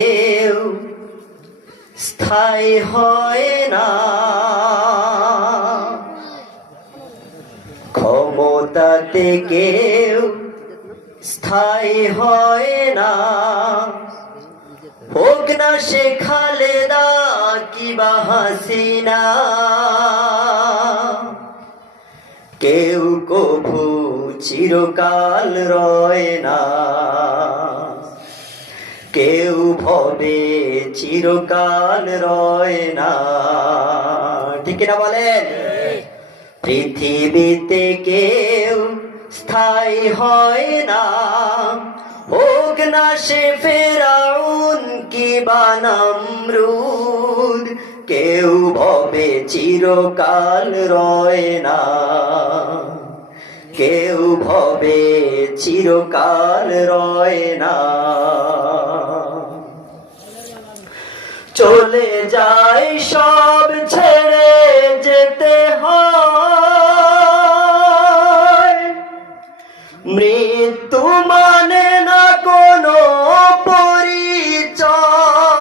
কেউ স্থায়ী হয় না, ক্ষমতাতে কেউ স্থায়ী হয় না। হোক না সে খালেদা কিবা হাসিনা, কেউ কভু চিরকাল রয় না, কেউ ভবে চিরকাল রয় না। ঠিক না বলেন? পৃথিবীতে কেউ স্থায়ী হয় না, হোক না সে ফেরাউন কিবা নমরুদ, কেউ ভবে চিরকাল রয় না, কেউ ভবে চিরকাল রয় না। চলে যায় সব ছেড়ে যেতে হয়, মৃত্যু মানে না